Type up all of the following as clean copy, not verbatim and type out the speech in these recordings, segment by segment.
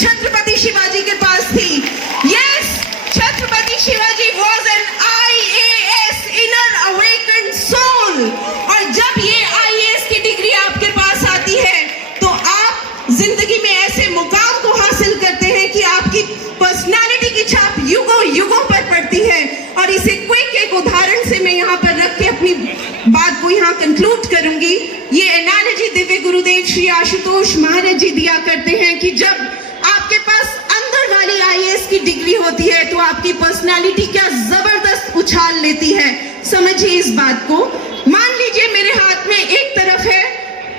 छत्रपति शिवाजी के पास थी। Yes, Chhatrapati Shivaji was an IAS, inner awakened soul. और जब ये IAS की डिग्री आपके पास आती है तो आप जिंदगी में ऐसे मुकाम को हासिल करते हैं कि आपकी पर्सनालिटी की छाप युगों युगों पर पड़ती है। और इसे क्विक एक उदाहरण से मैं यहाँ पर रख के अपनी बात को यहाँ कंक्लूड करूंगी। ये एनालॉजी दिव्य गुरुदेव श्री आशुतोष महाराज जी दिया करते हैं कि जब आपके पास अंदर वाली IAS की डिग्री होती है तो आपकी पर्सनालिटी क्या जबरदस्त उछाल लेती है। समझिए इस बात को। मान लीजिए मेरे हाथ में एक तरफ है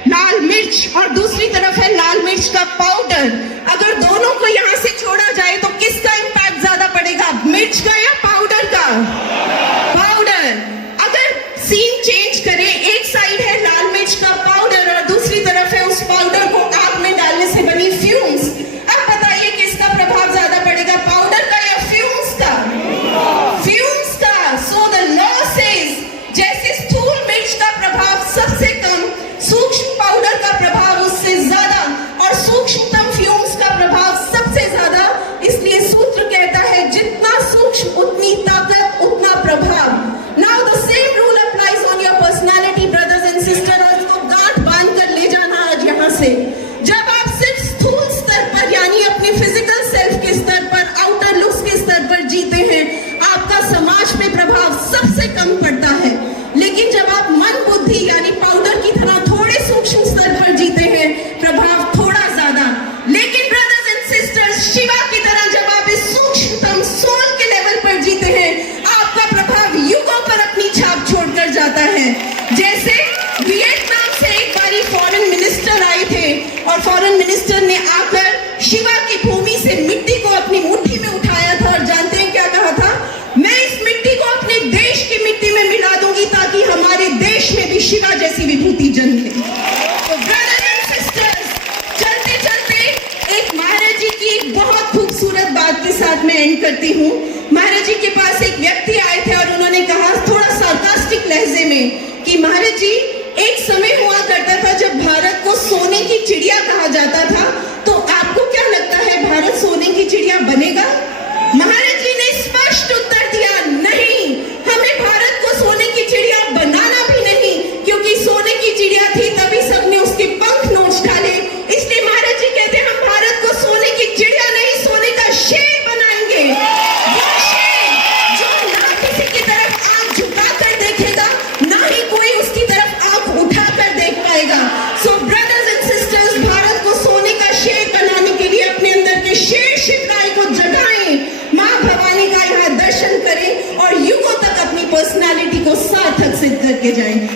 लाल मिर्च और दूसरी तरफ है लाल मिर्च का पाउडर। अगर दोनों को यहाँ से छोड़ा जाए तो किसका इंपैक्ट ज्यादा पड़ेगा, मिर्च का या पाउडर का? पाउडर। अगर सीन चेंज करें, एक साइड है लाल मिर्च का पाउडर और दूसरी तरफ है उस पाउडर को आग में डालने से बनी फ्यूम्स। अब बताइए किसका प्रभाव ज्यादा पड़ेगा, पाउडर का या फ्यूम्स का? फ्यूम्स का। सो द लॉ सेज जैसे स्थूल मिर्च का प्रभाव सबसे कम, सूक्ष्म पाउडर का प्रभाव उससे ज्यादा और सूक्ष्मतम फ्यूम्स का प्रभाव सबसे ज्यादा। इसलिए सूत्र कहता है जितना सूक्ष्म उतनी ताकत उतना प्रभाव। Now the same rule applies on your personality brothers and sister. और इसको गांठ बांध कर ले जाना आज यहाँ से। जब आप सिर्फ स्थूल स्तर पर यानी अपने फिजिकल सेल्फ के स्तर पर, आउटर लुक्स के स्तर पर जीते हैं, आपका समाज में प्रभाव सबसे कम पड़ता है। लेकिन जब आप मन बुद्धि यानी पाउडर की तरह थोड़े सूक्ष्म स्तर पर जीते हैं, प्रभाव थोड़ा ज्यादा। लेकिन ब्रदर्स एंड सिस्टर्स, शिवा की तरह जब आप इस सूक्ष्मतम सोल के लेवल पर जीते हैं, आपका प्रभाव युगों पर अपनी छाप छोड़कर जाता है। जैसे वियतनाम से एक बारी फॉरेन मिनिस्टर आए थे और फॉरेन मिनिस्टर ने आकर शिवा की भूमि से मिट्टी को अपनी मुट्ठी में उठाया था और जानते हैं क्या कहा था, मैं इस मिट्टी को अपने देश की मिट्टी में मिला दूंगी ताकि हमारे देश में भी शिवा जैसी विभूति जन्म ले। तो ब्रदर्स एंड सिस्टर्स, चलते चलते एक महाराज जी की एक बहुत खूबसूरत बात के साथ मैं एंड करती हूँ। महाराज जी के पास एक व्यक्ति आए थे और उन्होंने कहा थोड़ा सार्कास्टिक लहजे में कि महाराज जी, एक समय हुआ करता था जब भारत को सोने की चिड़िया कहा जाता था, तो आपको क्या लगता है भारत सोने की चिड़िया बनेगा? महाराज जी ने स्पष्ट उत्तर दिया, नहीं, हमें भारत को सोने की चिड़िया बनाना भी नहीं, क्योंकि सोने की चिड़िया थी तभी सबने उसके पंख नोच डाले। इसलिए महाराज जी कहते हैं हम भारत को सोने की चिड़िया नहीं, सोने का शेर बनाएंगे। वो शेर जो ना किसी की तरफ आंख झुकाकर देखेगा, ना ही कोई उसकी तरफ आंख उठाकर देख पाएगा। सो ब्रदर्स एंड सिस्टर्स, भारत को सोने का शेर बनाने के लिए अपने अंदर के शेर शिवराय को जगाएं, माँ भवानी का यहाँ दर्शन करें और युगों तक अपनी पर्सनालिटी को सार्थक सिद्ध करके जाएं।